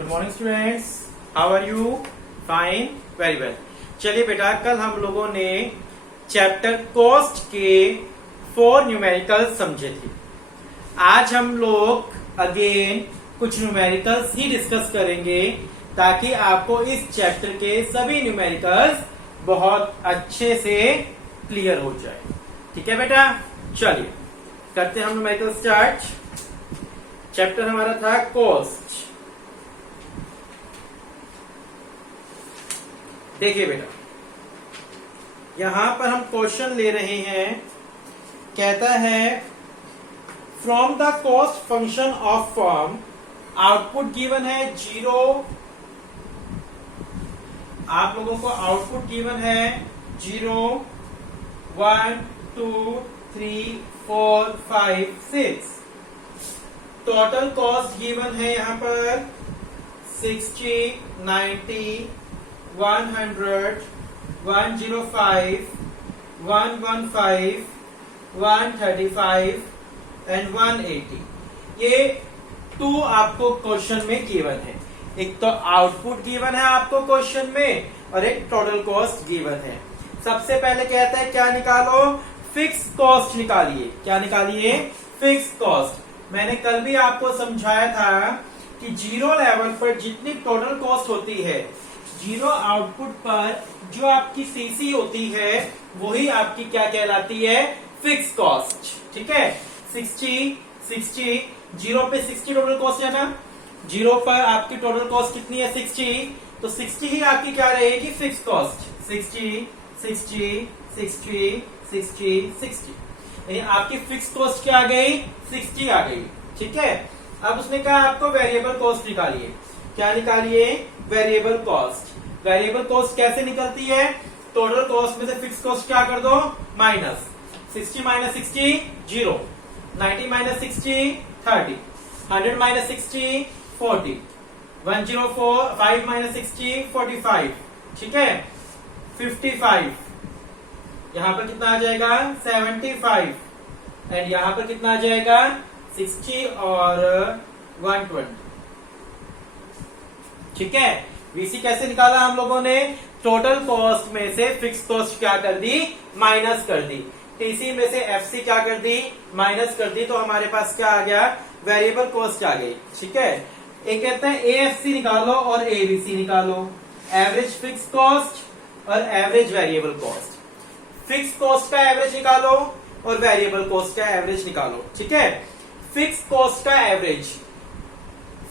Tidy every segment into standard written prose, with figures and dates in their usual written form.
Good morning students, how are you? Fine, very well. चलिए बेटा, कल हम लोगों ने चैप्टर कॉस्ट के 4 न्यूमेरिकल्स समझे थे। आज हम लोग अगेन कुछ न्यूमेरिकल्स ही डिस्कस करेंगे ताकि आपको इस चैप्टर के सभी न्यूमेरिकल्स बहुत अच्छे से क्लियर हो जाए। ठीक है बेटा, चलिए करते हैं हम न्यूमेरिकल स्टार्ट। चैप्टर हमारा था कॉस्ट। देखिए बेटा, यहां पर हम क्वेश्चन ले रहे हैं। कहता है from the cost function of firm output given है 0। आप लोगों को आउटपुट गिवन है 0, 1, 2, 3, 4, 5, 6। टोटल कॉस्ट गिवन है यहां पर 60, 90, 100, 105, 115, 135 एंड 180। ये 2 आपको क्वेश्चन में गिवन है। एक तो आउटपुट गिवन है आपको क्वेश्चन में और एक टोटल कॉस्ट गिवन है। सबसे पहले कहता है क्या निकालो? फिक्स कॉस्ट निकालिए। क्या निकालिए? Fix cost. मैंने कल भी आपको समझाया था कि 0 लेवल पर जितनी टोटल कॉस्ट होती है, 0 आउटपुट पर जो आपकी सीसी होती है वही आपकी क्या कहलाती है? Fix cost. ठीक है, 60 0 पे 60 टोटल कॉस्ट है ना। 0 पर आपकी टोटल कॉस्ट कितनी है? 60। तो 60 ही आपकी क्या रहेगी? Fix cost. 60 60 60 60 60 यानी आपकी फिक्स कॉस्ट क्या आ गई? 60 आ गई। ठीक है, अब उसने कहा आपको वेरिएबल कॉस्ट निकालिए। क्या निकालिए? Variable cost. वेरिएबल कॉस्ट कैसे निकलती है? टोटल कॉस्ट में से फिक्स कॉस्ट क्या कर दो? Minus. 60 minus 60 0, 90 minus 60 30, 100 minus 60 40, 104, 5 minus 60 45। ठीक है, 55। यहां पर कितना आ जाएगा? 75। एंड यहां पर कितना आ जाएगा? 60 और 120। ठीक है, वीसी कैसे निकाला हम लोगों ने? टोटल कॉस्ट में से फिक्स कॉस्ट क्या कर दी? माइनस कर दी। टीसी में से एफसी क्या कर दी? माइनस कर दी। तो हमारे पास क्या आ गया? वेरिएबल कॉस्ट आ गई। ठीक है, एक कहते हैं एएफसी निकालो और एबीसी निकालो। एवरेज फिक्स कॉस्ट और average variable cost. Fix cost का एवरेज निकालो और वेरिएबल कॉस्ट का एवरेज निकालो। ठीक है, फिक्स कॉस्ट का एवरेज।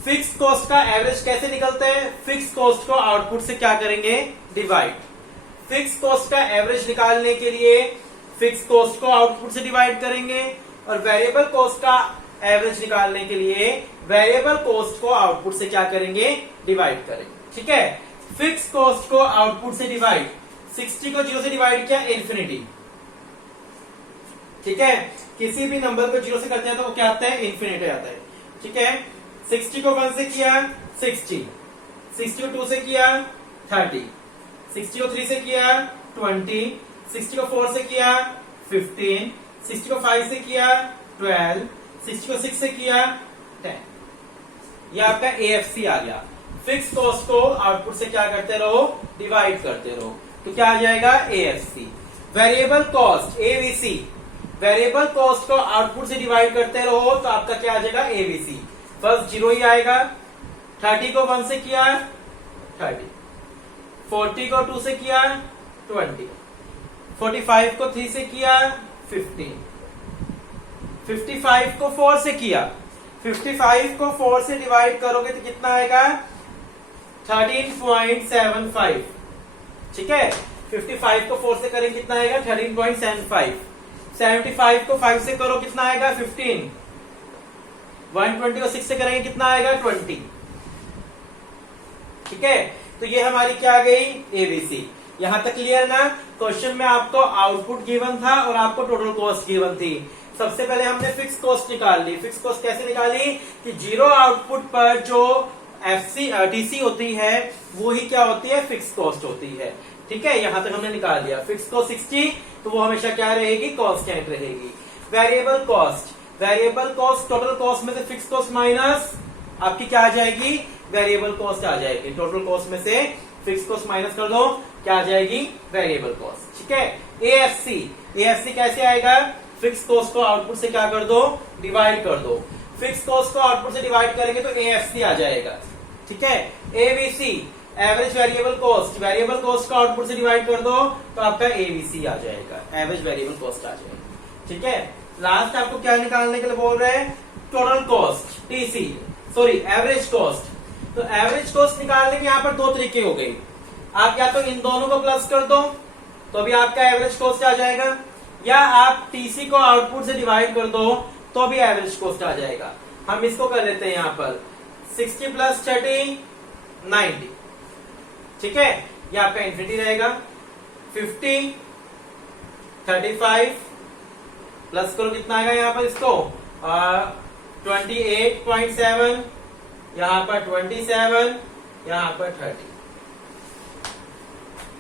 फिक्स कॉस्ट का एवरेज कैसे निकलता है? फिक्स कॉस्ट को आउटपुट से क्या करेंगे? डिवाइड। फिक्स कॉस्ट का एवरेज निकालने के लिए फिक्स कॉस्ट को आउटपुट से डिवाइड करेंगे और वेरिएबल कॉस्ट का एवरेज निकालने के लिए वेरिएबल कॉस्ट को आउटपुट से क्या करेंगे? डिवाइड करेंगे। ठीक है, फिक्स कॉस्ट को आउटपुट से डिवाइड। 60 को 0 से डिवाइड किया, इन्फिनिटी। ठीक है, किसी भी नंबर को 0 से करते हैं तो वो क्या आता है? इन्फिनिटी आता है। ठीक है, 60 को 1 से किया 60, 60 को 2 से किया 30, 60 को 3 से किया 20, 60 को 4 से किया 15, 60 को 5 से किया 12, 60 को 6 से किया 10। ये आपका एएफसी आ गया। फिक्स कॉस्ट को आउटपुट से क्या करते रहो? डिवाइड करते रहो। तो क्या आ जाएगा? AFC. Variable cost AVC. Variable cost को आउटपुट से डिवाइड करते रहो तो आपका क्या आ जाएगा? एवीसी। फर्स्ट 0 ही आएगा। 30 को 1 से किया 30, 40 को 2 से किया 20, 45 को 3 से किया 15, 55 को 4 से किया। 55 को 4 से डिवाइड करोगे तो कितना आएगा? 13.75। ठीक है, 55 को 4 से करेंगे कितना आएगा? 13.75। 75 को 5 से करो कितना आएगा? 15। 120 को 6 से करेंगे कितना आएगा? 20। ठीक है, तो ये हमारी क्या आ गई? एबीसी। यहां तक क्लियर ना? क्वेश्चन में आपको आउटपुट गिवन था और आपको टोटल कॉस्ट गिवन थी। सबसे पहले हमने फिक्स कॉस्ट निकाल ली। फिक्स कॉस्ट कैसे निकाली? कि 0 आउटपुट पर जो एफसी टीसी होती है वो ही क्या होती है? फिक्स कॉस्ट होती है। ठीक है, यहां तक हमने निकाल दिया। फिक्स कॉस्ट 60 तो वो हमेशा क्या रहेगी? कांस्टेंट रहेगी। Variable cost, variable cost total cost में से फिक्स कॉस्ट माइनस आपकी क्या आ जाएगी? वेरिएबल कॉस्ट आ जाएगी। टोटल कॉस्ट में से फिक्स कॉस्ट माइनस कर दो, क्या आ जाएगी? Variable cost. ठीक है। एएफसी कैसे आएगा? फिक्स कॉस्ट को आउटपुट से क्या कर दो? डिवाइड कर दो। फिक्स कॉस्ट को आउटपुट से डिवाइड करेंगे तो एएफसी आ जाएगा। ठीक है। ABC average variable cost, variable cost को आउटपुट से डिवाइड कर दो तो आपका एबीसी आ जाएगा, एवरेज वेरिएबल कॉस्ट आ जाएगा। ठीक है। लास्ट आपको क्या निकालने के लिए बोल रहे हैं? Total cost, TC, sorry average cost. तो एवरेज कॉस्ट निकालने के यहाँ पर दो तरीके हो गए। आप या तो इन दोनों को प्लस कर दो तो भी आपका एवरेज कॉस्ट आ जाएगा, या आप टीसी को आउटपुट से डिवाइड कर दो तो भी एवरेज कॉस्ट आ जाएगा। हम इसको कर लेते हैं यहाँ पर 60 प्लस 30 90। ठीक है। ये आपका इन्फिनिटी रहेगा। 50 35 प्लस करो, कितना आएगा यहाँ पर? इसको 28.7, यहाँ पर 27, यहाँ पर 30।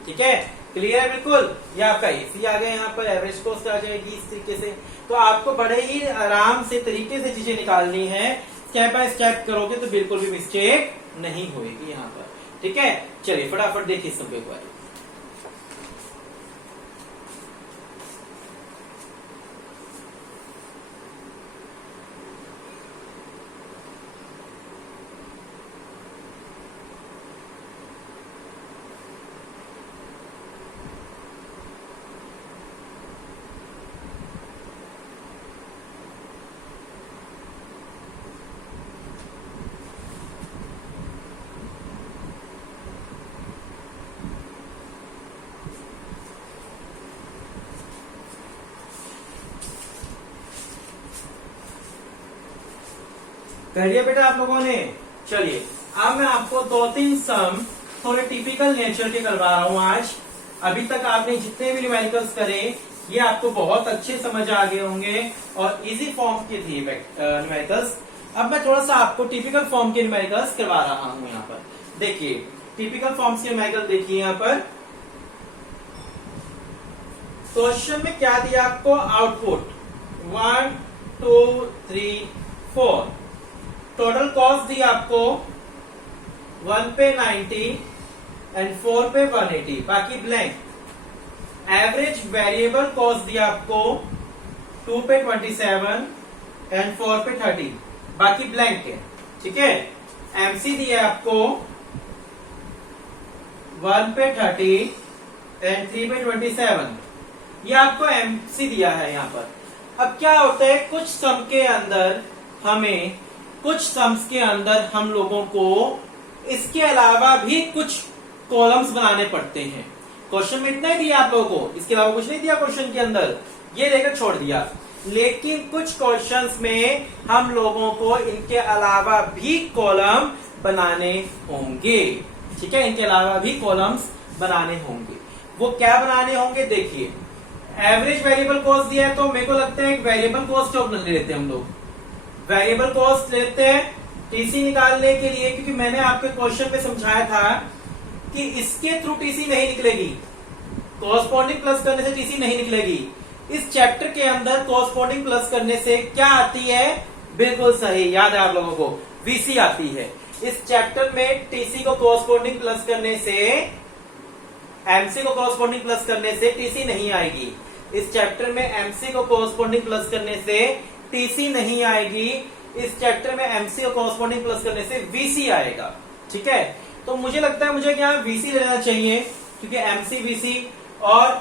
ठीक है। क्लियर है बिल्कुल? ये आपका एसी आ गया, यहाँ पर एवरेज कॉस्ट आ जाएगी इस तरीके से। तो आपको बड़े ही आराम से तरीके से चीजें निकालनी है, स्टेप बाय स्टेप करोगे तो बिल्कुल भी मिस्टेक नहीं होगी यहाँ पर। ठीक है। चलिए फटाफट देखिए सब एक बार। कर लिया बेटा आप लोगों ने? चलिए अब मैं आपको 2-3 सम थोड़े टिपिकल नेचर के करवा रहा हूं आज। अभी तक आपने जितने भी न्यूमेरिकल्स करे ये आपको बहुत अच्छे समझ आ गए होंगे और इजी फॉर्म के थे न्यूमेरिकल्स। अब मैं थोड़ा सा आपको टिपिकल फॉर्म के न्यूमेरिकल्स करवा रहा हूं यहाँ पर। देखिए टिपिकल फॉर्म्स के न्यूमेरिकल देखिए यहाँ पर। क्वेश्चन में क्या दिया आपको? आउटपुट 1 2 3 4। टोटल कॉस्ट दी आपको 1 पे 90 एंड 4 पे 180, बाकी ब्लैंक। एवरेज वेरिएबल कॉस्ट दी आपको 2 पे 27 एंड 4 पे 30, बाकी ब्लैंक है। ठीक है। एमसी दिया आपको 1 पे 30 एंड 3 पे 27, ये आपको एमसी दिया है यहाँ पर। अब क्या होता है, कुछ सम के अंदर हमें कुछ सम्स के अंदर हम लोगों को इसके अलावा भी कुछ कॉलम्स बनाने पड़ते हैं। क्वेश्चन में इतना ही दिया आप लोगों को, इसके अलावा कुछ नहीं दिया क्वेश्चन के अंदर, ये देकर छोड़ दिया। लेकिन कुछ क्वेश्चंस में हम लोगों को इनके अलावा भी कॉलम बनाने होंगे। ठीक है। इनके अलावा भी कॉलम्स बनाने होंगे। वो क्या बनाने होंगे? देखिए एवरेज वेरिएबल कॉस्ट दिया है तो मेरे को लगता है एक वेरिएबल कॉस्ट ले लेते हैं हम लोग। वेरिएबल कॉस्ट लेते हैं टीसी निकालने के लिए, क्योंकि मैंने आपके क्वेश्चन में समझाया था कि इसके थ्रू टीसी नहीं निकलेगी, कॉरस्पॉन्डिंग प्लस करने से टीसी नहीं निकलेगी। इस चैप्टर के अंदर कॉरस्पॉन्डिंग प्लस करने से क्या आती है? बिल्कुल सही, याद है आप लोगों को, वीसी आती है। इस चैप्टर में टीसी को कॉरस्पॉन्डिंग प्लस करने से, एमसी को कॉरस्पॉन्डिंग प्लस करने से टीसी नहीं आएगी। इस चैप्टर में एमसी को कॉरस्पॉन्डिंग प्लस करने से टीसी नहीं आएगी। इस चैप्टर में एमसी को कॉरस्पॉन्डिंग प्लस करने से वीसी आएगा। ठीक है। तो मुझे लगता है मुझे यहाँ वीसी लेना चाहिए, क्योंकि एमसी वीसी, और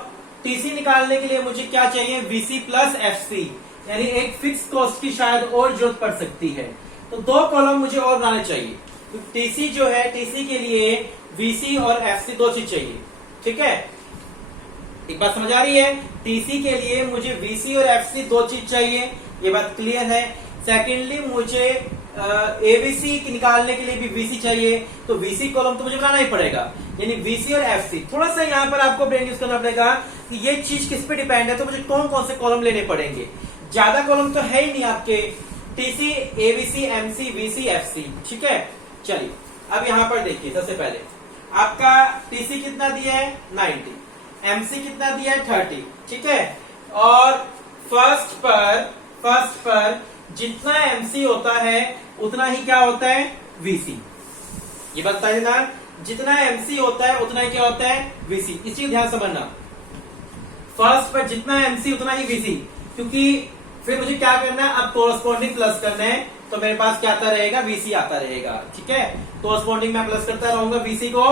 टीसी निकालने के लिए मुझे क्या चाहिए? वीसी प्लस एफसी, यानी एक फिक्स कॉस्ट की शायद और जरूरत पड़ सकती है। तो 2 कॉलम मुझे और बनाने चाहिए। तो टीसी जो है, टीसी के लिए वीसी और एफसी 2 चीज चाहिए। ठीक है। एक बात समझ आ रही है? टीसी के लिए मुझे वीसी और एफसी 2 चीज चाहिए, ये बात क्लियर है। सेकेंडली मुझे एबीसी निकालने के लिए भी वीसी चाहिए, तो वीसी कॉलम तो मुझे बनाना ही पड़ेगा, यानी वीसी और एफसी। थोड़ा सा यहाँ पर आपको ब्रेन यूज करना पड़ेगा कि ये चीज किस पे डिपेंड है, तो मुझे कौन कौन से कॉलम लेने पड़ेंगे। ज्यादा कॉलम तो है ही नहीं आपके, TC, ABC, MC, VC, FC. ठीक है। चलिए अब यहाँ पर देखिए, सबसे पहले आपका टीसी कितना दिया है? 90। एमसी कितना दिया है? 30। ठीक है। और फर्स्ट पर जितना एमसी होता है उतना ही क्या होता है? वीसी। ये बात बता देना, जितना एमसी होता है उतना ही क्या होता है वीसी। इस चीज ध्यान समझना, फर्स्ट पर जितना एमसी उतना ही वीसी, क्योंकि फिर मुझे क्या करना है, अब कोरस्पॉन्डिंग प्लस करना है, तो मेरे पास क्या आता रहेगा, वीसी आता रहेगा। ठीक है, कोरस्पॉन्डिंग मैं प्लस करता रहूंगा वीसी को,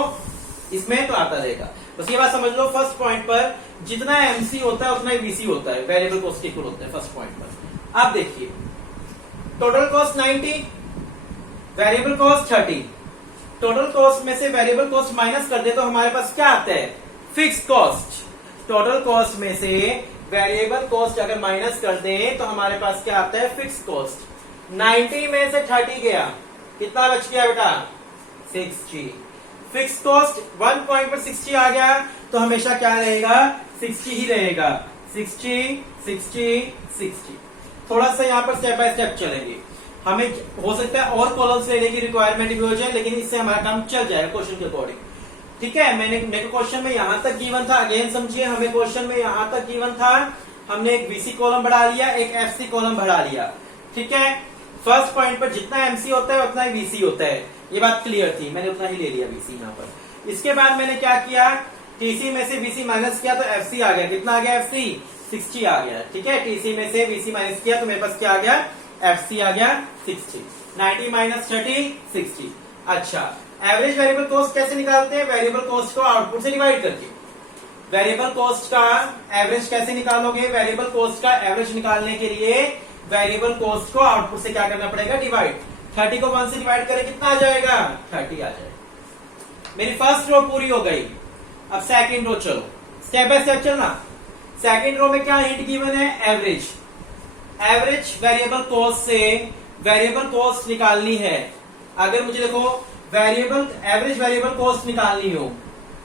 इसमें तो आता रहेगा। बस ये बात समझ लो, फर्स्ट पॉइंट पर जितना एमसी होता है उतना ही वीसी होता है, वेरिएबल कॉस्ट इक्वल होता है फर्स्ट पॉइंट पर। अब देखिए, total cost 90, variable cost 30, total cost में से वेरिएबल कॉस्ट माइनस कर दे तो हमारे पास क्या आता है, फिक्स कॉस्ट। टोटल कॉस्ट में से वेरिएबल कॉस्ट अगर माइनस कर दे तो हमारे पास क्या आता है, फिक्स कॉस्ट। 90 में से 30 गया, कितना बच गया बेटा, 60। फिक्स कॉस्ट 1 पॉइंट पर 60 आ गया, तो हमेशा क्या रहेगा, 60 ही रहेगा। 60 60 60। थोड़ा सा यहाँ पर स्टेप बाय स्टेप चलेंगे, हमें हो सकता है और कॉलम्स लेने की रिक्वायरमेंट भी हो जाए, लेकिन इससे हमारा काम चल जाएगा क्वेश्चन के अकॉर्डिंग। ठीक है, मेरे क्वेश्चन में यहां तक गिवन था, अगेन समझिए, हमें क्वेश्चन में यहां तक गिवन था, हमने एक वीसी कॉलम बढ़ा लिया, एक एफसी कॉलम बढ़ा लिया। ठीक है, फर्स्ट पॉइंट पर जितना एमसी होता है उतना ही वीसी होता है, ये बात क्लियर थी, मैंने उतना ही ले लिया वीसी यहाँ पर। इसके बाद मैंने क्या किया, टीसी में से वीसी माइनस किया तो एफसी आ गया, कितना आ गया एफसी, 60 आ गया। ठीक है, टीसी में से वीसी माइनस किया तो मेरे पास क्या आ गया, एफसी आ गया 60। 90 माइनस 30 60। अच्छा, एवरेज वेरिएबल कॉस्ट कैसे निकालते हैं, वेरिएबल कॉस्ट को आउटपुट से डिवाइड करके। वेरिएबल कॉस्ट का एवरेज कैसे निकालोगे, वेरिएबल कॉस्ट का एवरेज निकालने के लिए वेरिएबल कॉस्ट को आउटपुट से क्या करना पड़ेगा, डिवाइड। 30 को 1 से डिवाइड करें कितना आ जाएगा, 30 आ जाएगा। मेरी फर्स्ट रो पूरी हो गई, अब सेकंड रो चलो, स्टेप बाय स्टेप चलना। सेकंड रो में क्या हिंट गिवन है, एवरेज। एवरेज वेरिएबल कॉस्ट से वेरिएबल कॉस्ट निकालनी है। अगर मुझे देखो वेरिएबल एवरेज वेरिएबल कॉस्ट निकालनी हो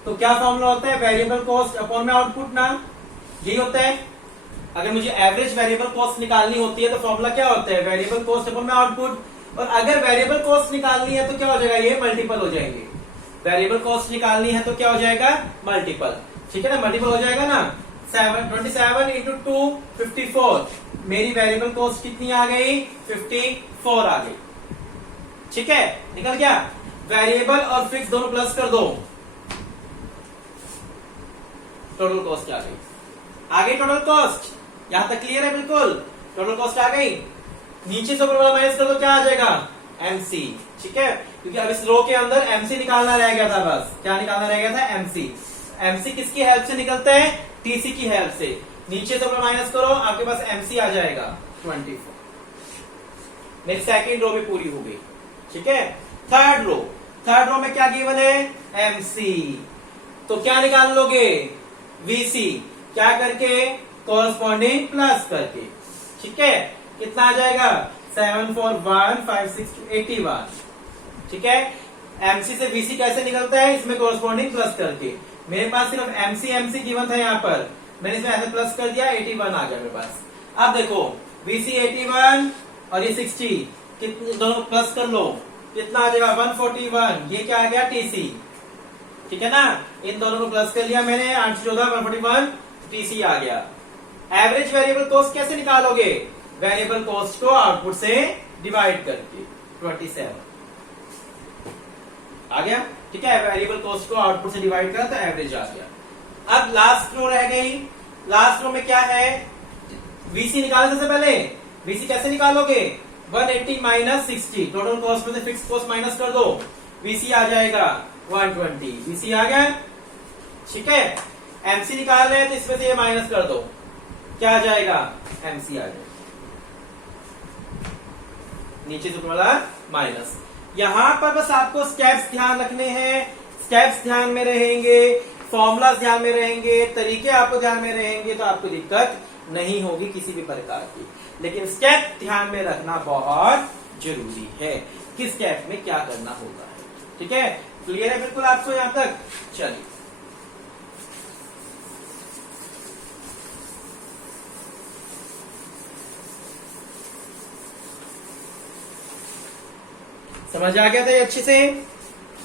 तो क्या फॉर्मूला होता है, वेरिएबल कॉस्ट अपॉन में आउटपुट ना, यही होता है। अगर मुझे एवरेज वेरिएबल कॉस्ट निकालनी होती है तो फॉर्मूला क्या होता है, वेरिएबल कॉस्ट अपॉन में आउटपुट। और अगर वेरिएबल कॉस्ट निकालनी है तो क्या हो जाएगा, ये मल्टीपल हो जाएंगे। वेरिएबल कॉस्ट निकालनी है तो क्या हो जाएगा, मल्टीपल। ठीक है ना, मल्टीपल हो जाएगा ना। 27 इंटू 2 54, मेरी वेरिएबल कॉस्ट कितनी आ गई, 54 आ गई। ठीक है, निकल गया। वेरिएबल और फिक्स दोनों प्लस कर दो, टोटल कॉस्ट आ गई। टोटल कॉस्ट, यहां तक क्लियर है, बिल्कुल टोटल कॉस्ट आ गई। नीचे से ऊपर वाला माइनस कर दो, क्या आ जाएगा, एमसी। ठीक है, क्योंकि अब इस रो के अंदर एमसी निकालना रह गया था, बस क्या निकालना रह गया था, एमसी। एमसी किसकी हेल्प से निकलता है, टीसी की हेल्प से। नीचे से ऊपर माइनस करो, आपके पास एमसी आ जाएगा 24। मेरी सेकंड रो भी पूरी हो गई। ठीक है, थर्ड रो में क्या गिवन है, एमसी। तो क्या निकाल लोगे, वीसी। क्या करके, कॉरस्पॉन्डिंग प्लस करके। ठीक है, कितना आ जाएगा, 7 4 1 5 6 81। ठीक है, एमसी से वीसी कैसे निकलता है, इसमें कॉरस्पॉन्डिंग प्लस करके। मेरे पास सिर्फ एमसी गिवन था यहाँ पर, मैंने इसमें ऐसे प्लस कर दिया, 81 आ गया मेरे पास। अब देखो वीसी 81 और ये 60, कितने दोनों प्लस कर लो, कितना आ जाएगा 141। ये क्या आ गया, टीसी। ठीक है ना, इन दोनों को प्लस कर लिया मैंने, 814 141 टीसी आ गया। एवरेज वेरिएबल कॉस्ट कैसे निकालोगे, वेरिएबल कॉस्ट को आउटपुट से डिवाइड करके। 27 आ गया। ठीक है, वेरिएबल कॉस्ट को आउटपुट से डिवाइड करा तो एवरेज आ गया। अब लास्ट रो रह गई, लास्ट रो में क्या है, वीसी निकालने से पहले वीसी कैसे निकालोगे, 180 माइनस 60, टोटल कॉस्ट में से फिक्स कॉस्ट माइनस कर दो, वीसी आ जाएगा 120। वीसी आ गया। ठीक है, एमसी निकाल रहे हैं तो इसमें से ये माइनस कर दो, क्या आ जाएगा, एमसी आ जाएगा। नीचे से वाला माइनस। यहां पर बस आपको स्टेप्स ध्यान रखने हैं, स्टेप्स ध्यान में रहेंगे, फॉर्मूला ध्यान में रहेंगे, तरीके आपको ध्यान में रहेंगे तो आपको दिक्कत नहीं होगी किसी भी प्रकार की। लेकिन स्टेप ध्यान में रखना बहुत जरूरी है, किस स्टेप में क्या करना होगा। ठीक है, क्लियर है बिल्कुल आपको यहां तक। चलिए समझ आ गया था ये अच्छे से,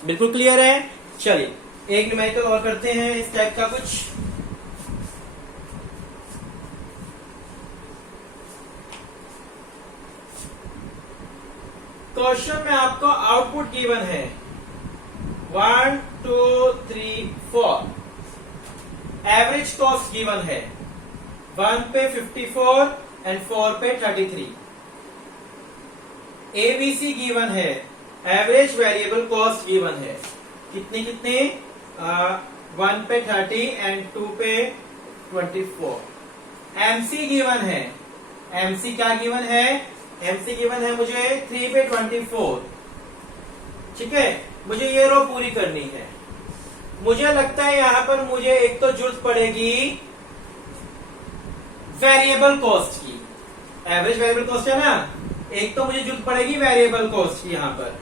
बिल्कुल क्लियर है। चलिए एक न्यूमेरिकल और करते हैं इस टाइप का कुछ। क्वेश्चन में आपको आउटपुट गिवन है, 1 2 3 4। एवरेज कॉस्ट गिवन है 1 पे 54 एंड 4 पे 33। एबीसी गिवन है, एवरेज वेरिएबल कॉस्ट गिवन है, कितने कितने 1 पे 30 एंड 2 पे 24। एमसी गिवन है, एमसी क्या गिवन है, एमसी गिवन है मुझे 3 पे 24। ठीक है, मुझे ये रो पूरी करनी है। मुझे लगता है यहां पर मुझे एक तो जरूरत पड़ेगी वेरिएबल कॉस्ट की। एवरेज वेरिएबल कॉस्ट है ना, एक तो मुझे जरूरत पड़ेगी वेरिएबल कॉस्ट की यहां पर।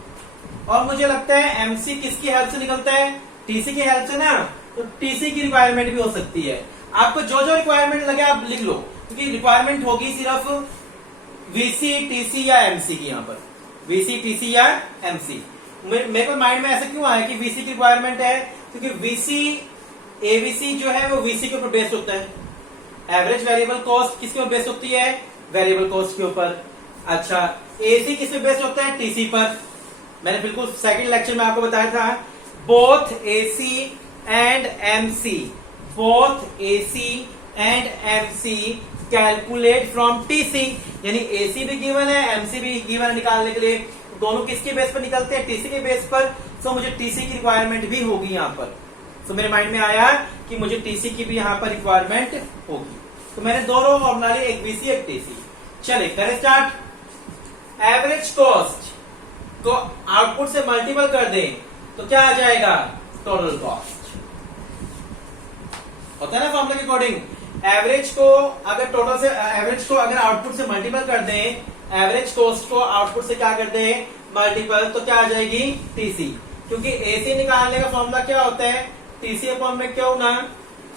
और मुझे लगता है एमसी किसकी हेल्प से निकलता है, टीसी की हेल्प से ना, तो टीसी की रिक्वायरमेंट भी हो सकती है। आपको जो जो रिक्वायरमेंट लगे आप लिख लो, क्योंकि रिक्वायरमेंट होगी सिर्फ वीसी टीसी या एमसी की। यहां पर वीसी टीसी या एमसी। मेरे को माइंड में ऐसा क्यों आया कि वीसी की रिक्वायरमेंट है, क्योंकि वीसी एवीसी जो है वो वीसी के ऊपर बेस्ड होता है। एवरेज वेरिएबल कॉस्ट किसके ऊपर बेस्ड होती है, वेरिएबल कॉस्ट के ऊपर। अच्छा, एसी किस पे बेस्ड होता है, टीसी पर। मैंने बिल्कुल सेकंड लेक्चर में आपको बताया था, both AC and MC, both AC and MC calculate from TC. यानी एसी भी गिवन है, एमसी भी गिवन है निकालने के लिए। दोनों किसके बेस पर निकलते हैं, टीसी के बेस पर। सो मुझे टीसी की रिक्वायरमेंट भी होगी यहाँ पर। तो मेरे माइंड में आया कि मुझे टीसी की भी यहाँ पर रिक्वायरमेंट होगी। तो मैंने दो रो बना ली, एक वीसी एक टीसी। चले करें स्टार्ट। एवरेज कॉस्ट को आउटपुट से मल्टीपल कर दें तो क्या आ जाएगा, टोटल कॉस्ट। होता है ना फॉर्मूला के अकॉर्डिंग। एवरेज को अगर टोटल से, एवरेज को अगर आउटपुट से मल्टीपल कर दें, एवरेज कॉस्ट को आउटपुट से क्या कर दें, मल्टीपल, तो क्या आ जाएगी, टीसी। क्योंकि एसी निकालने का फॉर्मूला क्या होता है, टीसी अपॉन में क्यू ना।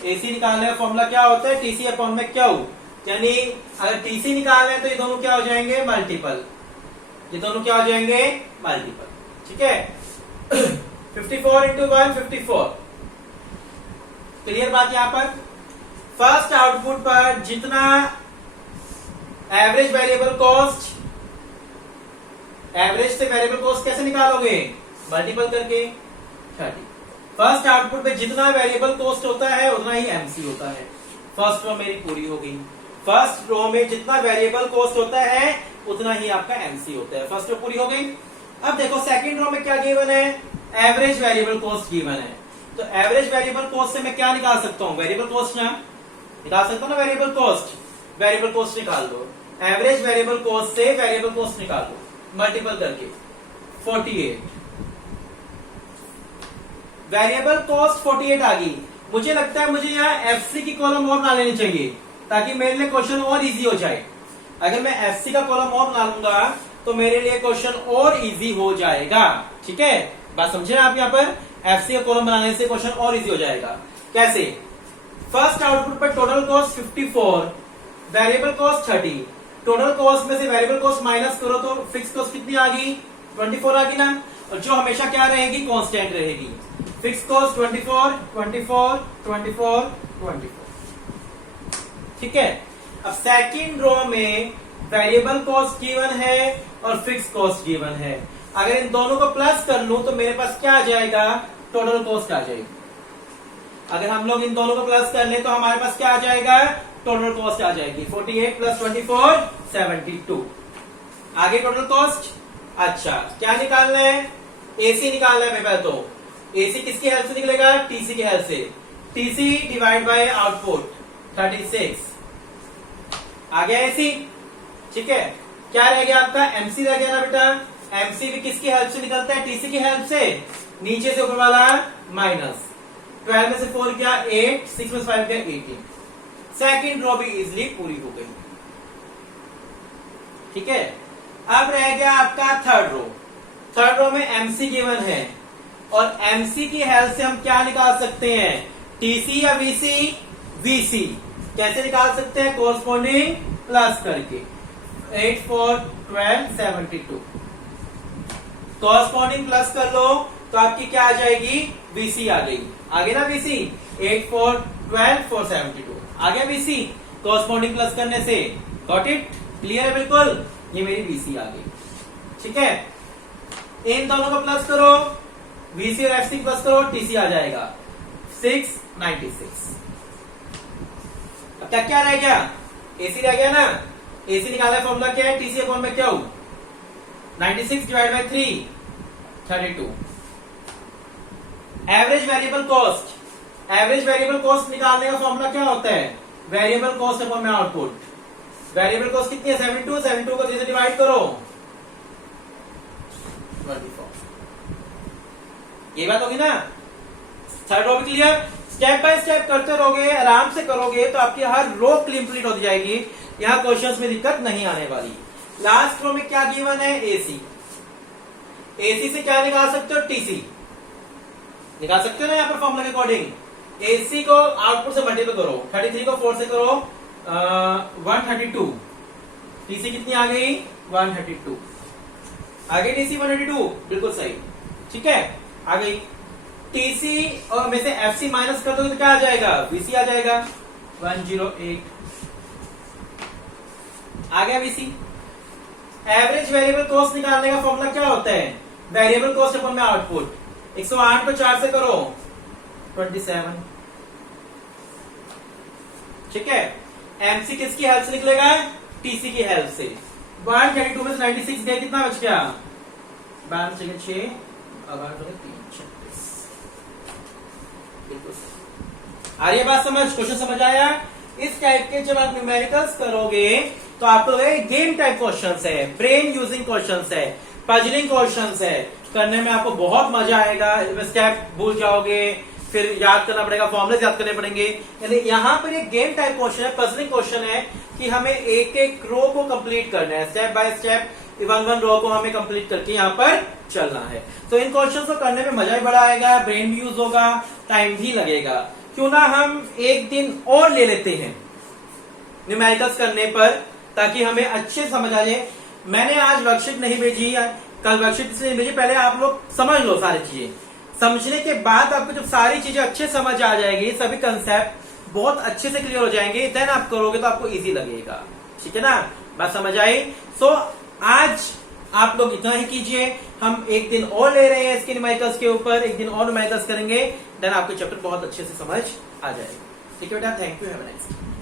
एसी निकालने का फॉर्मूला क्या होता है, टीसी अपॉन में क्यू। यानी अगर टीसी निकालना है तो ये दोनों क्या हो जाएंगे, मल्टीपल। ये दोनों क्या हो जाएंगे, मल्टीपल। ठीक है 54 इंटू 1 54। क्लियर बात यहां पर। फर्स्ट आउटपुट पर जितना एवरेज वेरिएबल कॉस्ट, एवरेज से वेरिएबल कॉस्ट कैसे निकालोगे, मल्टीपल करके 30। फर्स्ट आउटपुट पे जितना वेरिएबल कॉस्ट होता है उतना ही एमसी होता है। फर्स्ट रो मेरी पूरी हो गई। फर्स्ट रो में जितना वेरिएबल कॉस्ट होता है उतना ही आपका एमसी होता है। फर्स्ट रो पूरी हो गई। अब देखो सेकंड रो में क्या गिवन है, एवरेज वेरिएबल कॉस्ट गिवन है। तो एवरेज वेरिएबल कॉस्ट से मैं क्या निकाल सकता हूं, वेरिएबल कॉस्ट ना निकाल सकता हूं ना, वेरिएबल कॉस्ट। वेरिएबल कॉस्ट निकाल दो, एवरेज वेरिएबल कॉस्ट से वेरिएबल कॉस्ट निकाल दो मल्टीपल करके 48। वेरिएबल कॉस्ट 48 आ गई। मुझे लगता है मुझे यहाँ एफसी की कॉलम और बना लेनी चाहिए ताकि मेरे लिए क्वेश्चन और इजी हो जाए। अगर मैं एफसी का कॉलम और बना लूंगा तो मेरे लिए क्वेश्चन और इजी हो जाएगा। ठीक है, बात समझे ना आप। यहाँ पर एफसी का कॉलम बनाने से क्वेश्चन और इजी हो जाएगा। कैसे, फर्स्ट आउटपुट पर total cost 54, variable cost 30। Total cost में से वेरिएबल कॉस्ट माइनस करो तो फिक्स कॉस्ट कितनी आ गई, 24 आ गई ना। और जो हमेशा क्या रहेगी, कांस्टेंट रहेगी। Fix cost 24 24 24 24। ठीक है, अब सेकंड रो में वेरिएबल कॉस्ट गिवन है और फिक्स कॉस्ट गिवन है। अगर इन दोनों को प्लस कर लूं तो मेरे पास क्या आ जाएगा, टोटल कॉस्ट आ जाएगी। अगर हम लोग इन दोनों को प्लस कर ले तो हमारे पास क्या आ जाएगा, टोटल कॉस्ट आ जाएगी। 48 प्लस 24 72। आगे टोटल कॉस्ट। अच्छा, क्या निकालना है, एसी निकालना है पहले। तो एसी किसकी हेल्प से निकलेगा, टीसी की हेल्प से। टीसी डिवाइड बाय आउटपुट 36 आ गया एसी। ठीक है, क्या रह गया आपका, एमसी रह गया ना बेटा। एमसी भी किसकी हेल्प से निकलता है, टीसी की हेल्प से। नीचे से ऊपर वाला माइनस 12 में से 4 गया 8, 6 में से 5 गया 18। सेकंड रो भी इजिली पूरी हो गई। ठीक है, अब रह गया आपका थर्ड रो। थर्ड रो में एमसी गिवन है और एमसी की हेल्प से हम क्या निकाल सकते हैं, टीसी या वीसी, वीसी। कैसे निकाल सकते हैं, कोरस्पॉन्डिंग प्लस करके 8 4 12 72। कोरस्पॉन्डिंग प्लस कर लो तो आपकी क्या आ जाएगी, बीसी आ गई। आगे ना बीसी, 8 4 12 4 72 आ गया बीसी। कोरस्पॉन्डिंग प्लस करने से गॉट इट, क्लियर है बिल्कुल। ये मेरी बीसी आ गई। ठीक है, इन दोनों को प्लस करो VC और FC प्लस करो, TC आ जाएगा 696। अब क्या रह गया? AC रह गया ना। AC निकालने फॉर्मूला क्या है? TC अपॉन में क्या हो? 96 divide by 3 32। Average variable cost, average variable cost निकालने का फॉर्मूला क्या होता है? वेरिएबल कॉस्ट अपॉन में आउटपुट। वेरिएबल कॉस्ट कितनी है? 72। 72 को 3 से डिवाइड करो 24। ये बात होगी ना। थर्ड रो भी क्लियर? स्टेप बाय स्टेप करते रहोगे, आराम से करोगे तो आपकी हर रो कंप्लीट हो जाएगी। यहां क्वेश्चंस में दिक्कत नहीं आने वाली। लास्ट रो में क्या गिवन है? एसी। एसी से क्या निकाल सकते हो? टीसी निकाल सकते हो ना यहां पर फॉर्मूला के अकॉर्डिंग। एसी को आउटपुट से मल्टीप्लाई करो, 33 को 4 से करो 132। टीसी कितनी आ गई? 132 आ गई। टीसी 132 बिल्कुल सही, ठीक है, आ गई। टीसी और में से एफसी माइनस कर दो तो क्या आ जाएगा? वीसी आ जाएगा 108 आ गया वीसी। एवरेज वेरिएबल कॉस्ट निकालने का फॉर्मूला क्या होता है? वेरिएबल कॉस्ट अपॉन में आउटपुट। 108 को 4 से करो 27, ठीक है। एमसी किसकी हेल्प से निकलेगा? टीसी की हेल्प से। 132 में 96 गए, कितना बच गया? 12 जगह 6 और 3 36। बिल्कुल आ रही है बात समझ? क्वेश्चन समझ आया? इस टाइप के जब आप न्यूमेरिकल्स करोगे तो आपको गेम टाइप क्वेश्चंस है, ब्रेन यूजिंग क्वेश्चंस है, पजलिंग क्वेश्चंस है, करने में आपको बहुत मजा आएगा। स्टेप भूल जाओगे, फिर याद करना पड़ेगा, फॉर्मुले याद करने पड़ेंगे। यानी यहाँ पर एक गेम टाइप क्वेश्चन है, पजलिंग क्वेश्चन है कि हमें एक एक रो को कंप्लीट करना है, step by step one row को हमें कंप्लीट करके यहाँ पर चलना है। तो इन क्वेश्चन को करने में मजा भी बड़ा आएगा, ब्रेन भी यूज होगा, टाइम भी लगेगा। क्यों ना हम एक दिन और ले लेते हैं न्यूमेरिकल्स करने पर, ताकि हमें अच्छे समझ आ जाए। मैंने आज वर्कशीट नहीं भेजी, कल वर्कशीट इसलिए नहीं भेजी, पहले आप लोग समझ लो सारी चीजें। समझने के बाद आपको जब सारी चीजें अच्छे समझ आ जाएगी, सभी कंसेप्ट बहुत अच्छे से क्लियर हो जाएंगे, देन आप करोगे तो आपको इजी लगेगा। ठीक है ना, बात समझ आई? सो आज आप लोग इतना ही कीजिए। हम एक दिन और ले रहे हैं इसके न्यूमेरिकल्स के ऊपर, एक दिन और न्यूमेरिकल्स करेंगे, देन आपको चैप्टर बहुत अच्छे से समझ आ जाएगा। ठीक है बेटा, thank you, have a nice day.